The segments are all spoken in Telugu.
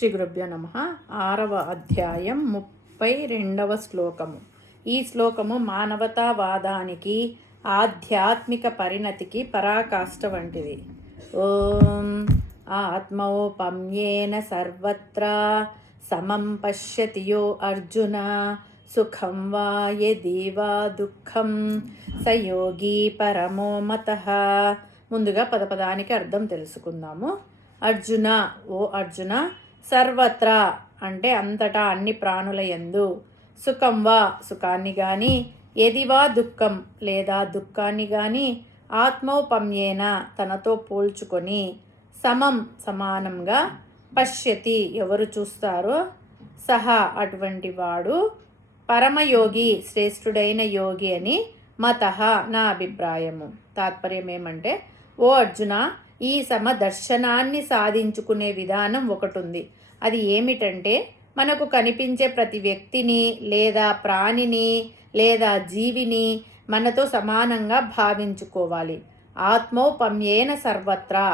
శ్రీ గురుభ్యో నమః. 6వ అధ్యాయం 32వ శ్లోకము. ఈ శ్లోకము మానవతావాదానికి ఆధ్యాత్మిక పరిణతికి పరాకాష్ట వంటిది. ఓం ఆత్మౌపమ్యేన సర్వత్రా సమం పశ్యతి యో అర్జున సుఖం వా యది వా దుఃఖం సయోగి పరమో మతః. ముందుగా పదపదానికి అర్థం తెలుసుకుందాము. అర్జున, ఓ అర్జున, సర్వత్రా అంటే అంతటా అన్ని ప్రాణుల యందు, సుఖం వా సుఖాన్ని గాని, ఎదివా దుఃఖం లేదా దుఃఖాన్ని గాని, ఆత్మౌపమ్యేన తనతో పోల్చుకొని, సమం సమానంగా, పశ్యతి ఎవరు చూస్తారో, సహా అటువంటి వాడు, పరమయోగి శ్రేష్ఠుడైన యోగి అని మతః నా అభిప్రాయము. తాత్పర్యం ఏమంటే, ఓ అర్జున, ఈ సమదర్శనాన్ని సాధించుకునే విధానం ఒకటి ఉంది. అది ఏమిటంటే, మనకు కనిపించే ప్రతి వ్యక్తిని లేదా ప్రాణిని లేదా జీవిని మనతో సమానంగా భావించుకోవాలి. ఆత్మౌపమ్యేన సర్వత్రా,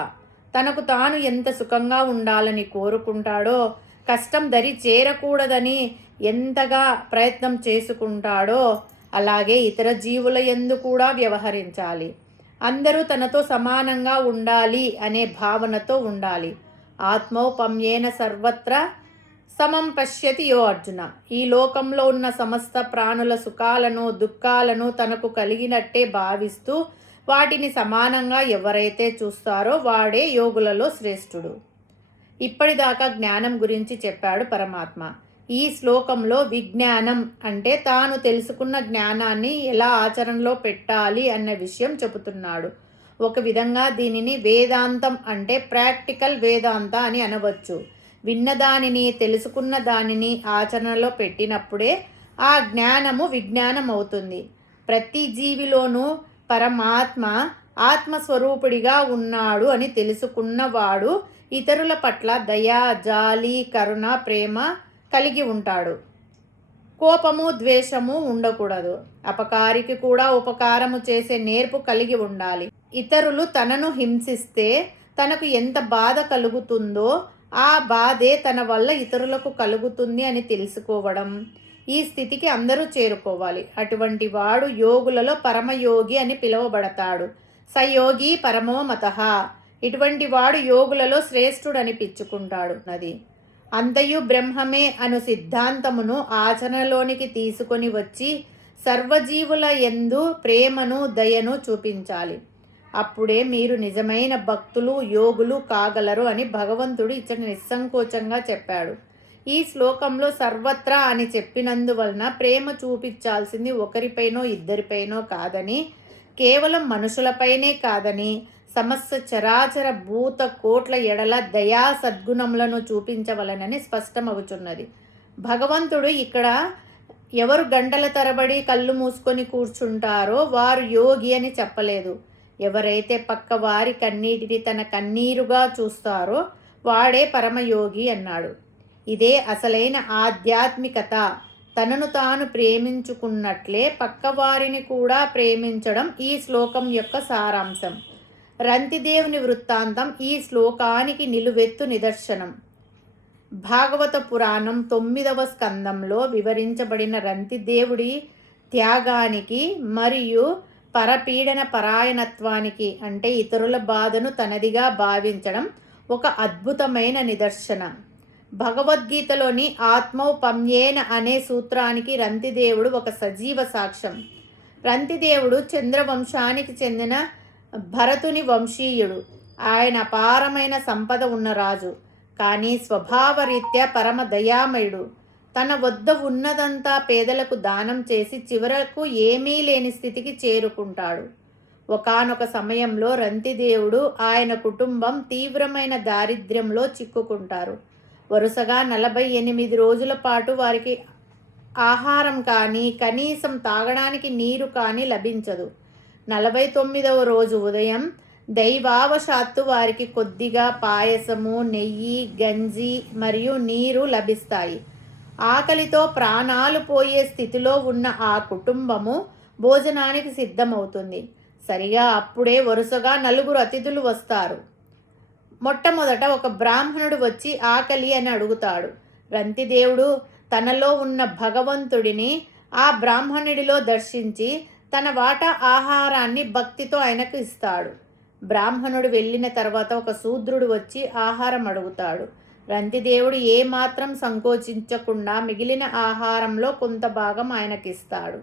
తనకు తాను ఎంత సుఖంగా ఉండాలని కోరుకుంటాడో, కష్టం దరి చేరకూడదని ఎంతగా ప్రయత్నం చేసుకుంటాడో, అలాగే ఇతర జీవుల యందు కూడా వ్యవహరించాలి. అందరూ తనతో సమానంగా ఉండాలి అనే భావనతో ఉండాలి. ఆత్మౌపమ్యేన సర్వత్రా సమం పశ్యతి యో అర్జున. ఈ లోకంలో ఉన్న సమస్త ప్రాణుల సుఖాలను దుఃఖాలను తనకు కలిగినట్టే భావిస్తూ వాటిని సమానంగా ఎవరైతే చూస్తారో వాడే యోగులలో శ్రేష్ఠుడు. ఇప్పటిదాకా జ్ఞానం గురించి చెప్పాడు పరమాత్మ. ఈ శ్లోకంలో విజ్ఞానం అంటే తాను తెలుసుకున్న జ్ఞానాన్ని ఎలా ఆచరణలో పెట్టాలి అన్న విషయం చెబుతున్నాడు. ఒక విధంగా దీనిని వేదాంతం అంటే ప్రాక్టికల్ వేదాంత అని అనవచ్చు. విన్నదానిని, తెలుసుకున్న దానిని ఆచరణలో పెట్టినప్పుడే ఆ జ్ఞానము విజ్ఞానం అవుతుంది. ప్రతి జీవిలోనూ పరమాత్మ ఆత్మస్వరూపుడిగా ఉన్నాడు అని తెలుసుకున్నవాడు ఇతరుల పట్ల దయ, జాలి, కరుణ, ప్రేమ కలిగి ఉంటాడు. కోపము, ద్వేషము ఉండకూడదు. అపకారికి కూడా ఉపకారము చేసే నేర్పు కలిగి ఉండాలి. ఇతరులు తనను హింసిస్తే తనకు ఎంత బాధ కలుగుతుందో ఆ బాధే తన వల్ల ఇతరులకు కలుగుతుంది అని తెలుసుకోవడం. ఈ స్థితికి అందరూ చేరుకోవాలి. అటువంటి వాడు యోగులలో పరమయోగి అని పిలువబడతాడు. సయోగి పరమో మతః. ఇటువంటి వాడు యోగులలో శ్రేష్ఠుడని పిచ్చుకుంటాడు. అంతయు బ్రహ్మమే అను సిద్ధాంతమును ఆచరణలోనికి తీసుకొని వచ్చి సర్వజీవుల యందు ప్రేమను, దయను చూపించాలి. అప్పుడే మీరు నిజమైన భక్తులు, యోగులు కాగలరు అని భగవంతుడు ఇచ్చట నిస్సంకోచంగా చెప్పాడు. ఈ శ్లోకంలో సర్వత్రా అని చెప్పినందువలన ప్రేమ చూపించాల్సింది ఒకరిపైనో ఇద్దరిపైనో కాదని, కేవలం మనుషులపైనే కాదని, సమస్త చరాచర భూత కోట్ల ఎడల దయా సద్గుణములను చూపించవలనని స్పష్టమవుతున్నది. భగవంతుడు ఇక్కడ ఎవరు గంటల తరబడి కళ్ళు మూసుకొని కూర్చుంటారో వారు యోగి అని చెప్పలేదు. ఎవరైతే పక్క వారి కన్నీటిని తన కన్నీరుగా చూస్తారో వాడే పరమయోగి అన్నాడు. ఇదే అసలైన ఆధ్యాత్మికత. తనను తాను ప్రేమించుకున్నట్లే పక్కవారిని కూడా ప్రేమించడం ఈ శ్లోకం యొక్క సారాంశం. రంతిదేవుని వృత్తాంతం ఈ శ్లోకానికి నిలువెత్తు నిదర్శనం. భాగవత పురాణం 9వ స్కందంలో వివరించబడిన రంతిదేవుడి త్యాగానికి మరియు పరపీడన పరాయణత్వానికి అంటే ఇతరుల బాధను తనదిగా భావించడం ఒక అద్భుతమైన నిదర్శన. భగవద్గీతలోని ఆత్మౌపమ్యేన అనే సూత్రానికి రంతిదేవుడు ఒక సజీవ సాక్ష్యం. రంతిదేవుడు చంద్రవంశానికి చెందిన భరతుని వంశీయుడు. ఆయన అపారమైన సంపద ఉన్న రాజు. కానీ స్వభావరీత్యా పరమ దయామయుడు. తన వద్ద ఉన్నదంతా పేదలకు దానం చేసి చివరకు ఏమీ లేని స్థితికి చేరుకుంటాడు. ఒకానొక సమయంలో రంతిదేవుడు, ఆయన కుటుంబం తీవ్రమైన దారిద్ర్యంలో చిక్కుకుంటారు. వరుసగా 48 రోజుల పాటు వారికి ఆహారం కానీ, కనీసం తాగడానికి నీరు కానీ లభించదు. 49వ రోజు ఉదయం దైవావశాత్తు వారికి కొద్దిగా పాయసము, నెయ్యి, గంజి మరియు నీరు లభిస్తాయి. ఆకలితో ప్రాణాలు పోయే స్థితిలో ఉన్న ఆ కుటుంబము భోజనానికి సిద్ధమవుతుంది. సరిగా అప్పుడే వరుసగా 4 అతిథులు వస్తారు. మొట్టమొదట ఒక బ్రాహ్మణుడు వచ్చి ఆకలి అని అడుగుతాడు. రంతిదేవుడు తనలో ఉన్న భగవంతుడిని ఆ బ్రాహ్మణుడిలో దర్శించి తన వాటా ఆహారాన్ని భక్తితో ఆయనకు ఇస్తాడు. బ్రాహ్మణుడు వెళ్ళిన తర్వాత ఒక శూద్రుడు వచ్చి ఆహారం అడుగుతాడు. రంతిదేవుడు ఏమాత్రం సంకోచించకుండా మిగిలిన ఆహారంలో కొంత భాగం ఆయనకిస్తాడు.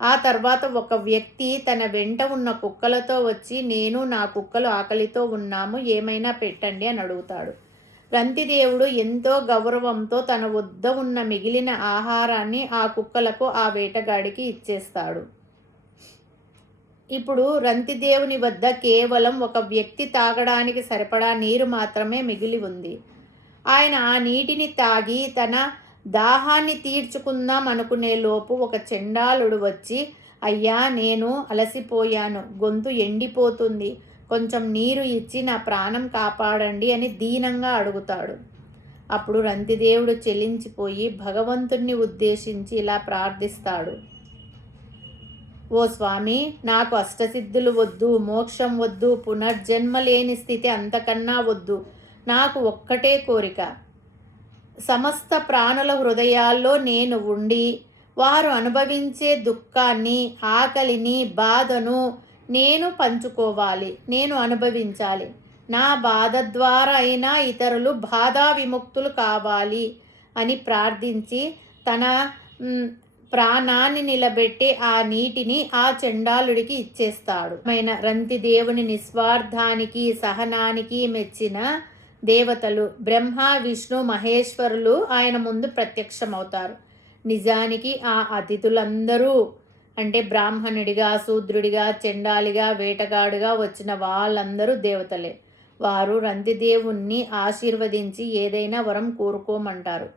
ఆ తర్వాత ఒక వ్యక్తి తన వెంట ఉన్న కుక్కలతో వచ్చి, నేను నా కుక్కలు ఆకలితో ఉన్నాము, ఏమైనా పెట్టండి అని అడుగుతాడు. రంతిదేవుడు ఎంతో గౌరవంతో తన వద్ద ఉన్న మిగిలిన ఆహారాన్ని ఆ కుక్కలకు, ఆ వేటగాడికి ఇచ్చేస్తాడు. ఇప్పుడు రంతిదేవుని వద్ద కేవలం ఒక వ్యక్తి తాగడానికి సరిపడా నీరు మాత్రమే మిగిలి ఉంది. ఆయన ఆ నీటిని తాగి తన దాహాన్ని తీర్చుకుందాం అనుకునే లోపు ఒక చండాలుడు వచ్చి, అయ్యా, నేను అలసిపోయాను, గొంతు ఎండిపోతుంది, కొంచెం నీరు ఇచ్చి నా ప్రాణం కాపాడండి అని దీనంగా అడుగుతాడు. అప్పుడు రంతిదేవుడు చెలించిపోయి భగవంతుణ్ణి ఉద్దేశించి ఇలా ప్రార్థిస్తాడు. ఓ స్వామి, నాకు అష్టసిద్ధులు వద్దు, మోక్షం వద్దు, పునర్జన్మ లేని స్థితి అంతకన్నా వద్దు. నాకు ఒక్కటే కోరిక, సమస్త ప్రాణుల హృదయాల్లో నేను ఉండి వారు అనుభవించే దుఃఖాన్ని, ఆకలిని, బాధను నేను పంచుకోవాలి, నేను అనుభవించాలి. నా బాధ ద్వారా అయినా ఇతరులు బాధా విముక్తులు కావాలి అని ప్రార్థించి తన ప్రాణాన్ని నిలబెట్టి ఆ నీటిని ఆ చండాలుడికి ఇచ్చేస్తాడు. రంతిదేవుని నిస్వార్థానికి, సహనానికి మెచ్చిన దేవతలు బ్రహ్మ, విష్ణు, మహేశ్వరులు ఆయన ముందు ప్రత్యక్షమవుతారు. నిజానికి ఆ అతిథులందరూ అంటే బ్రాహ్మణుడిగా, శూద్రుడిగా, చండాలిగా, వేటగాడుగా వచ్చిన వాళ్ళందరూ దేవతలే. వారు రంతిదేవుణ్ణి ఆశీర్వదించి ఏదైనా వరం కోరుకోమంటారు.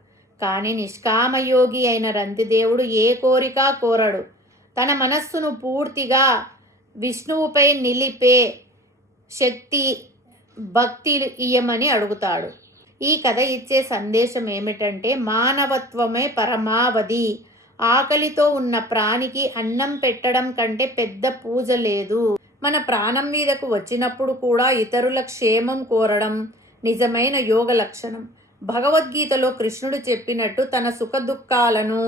కానీ నిష్కామయోగి అయిన రంతిదేవుడు ఏ కోరిక కోరడు. తన మనస్సును పూర్తిగా విష్ణువుపై నిలిపే శక్తి, భక్తి ఇయ్యమని అడుగుతాడు. ఈ కథ ఇచ్చే సందేశం ఏమిటంటే, మానవత్వమే పరమావధి. ఆకలితో ఉన్న ప్రాణికి అన్నం పెట్టడం కంటే పెద్ద పూజ లేదు. మన ప్రాణం మీదకు వచ్చినప్పుడు కూడా ఇతరుల క్షేమం కోరడం నిజమైన యోగ లక్షణం. భగవద్గీతలో కృష్ణుడు చెప్పినట్టు తన సుఖదుఖాలను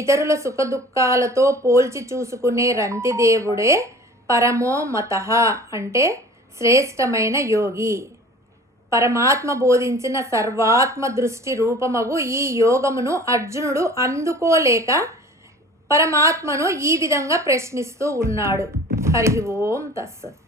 ఇతరుల సుఖదుఖాలతో పోల్చి చూసుకునే రంతిదేవుడే పరమో మతః అంటే శ్రేష్టమైన యోగి. పరమాత్మ బోధించిన సర్వాత్మ దృష్టి రూపమగు ఈ యోగమును అర్జునుడు అందుకోలేక పరమాత్మను ఈ విధంగా ప్రశ్నిస్తూ ఉన్నాడు. హరి ఓం తస్సత్.